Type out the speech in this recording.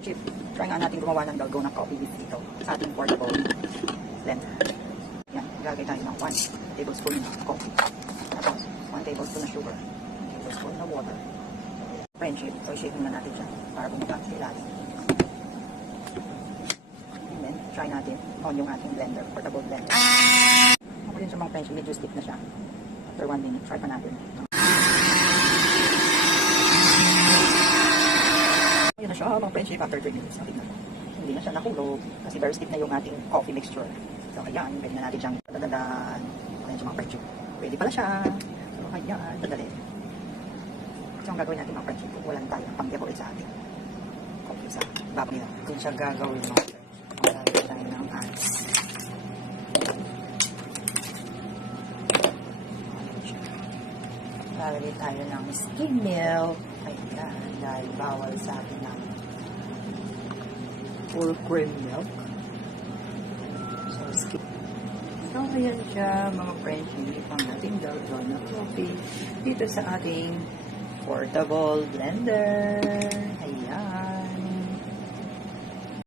Chip, try nga natin gumawa ng dalgona coffee beans dito sa ating portable blender. Yan, gagawin tayo ng 1 tablespoon ng coffee. Tapos, 1 tablespoon ng sugar. 1 tablespoon ng water. Friendship, so shake muna natin siya para bumagat sa ilalim. And then, try natin on yung ating blender, portable blender. Ako din sa mga friendship, medyo stiff na siya. After 1 minute, try pa natin. Ayan na siya, mga friendship, after 3 minutes. Natin na. Hindi na siya nakulog kasi very stiff na yung ating coffee mixture. So, ayan, pwede na natin siyang dadadaan. Ayan siya mga friendship. Pwede pala siya. So, ayan, dadali. So, ang gagawin natin mga friendship, walang tayo pang-decorate sa ating coffee sa baba nila. Kung siya gagawin mga friendship, maglalagay tayo ng ice. Lalagay tayo ng skim milk. Ayan, dahil bawal sa atin ng full cream milk. So, skip. So, ayan siya, mga friendship, ang ating dalgona coffee dito sa ating portable blender. Ayan.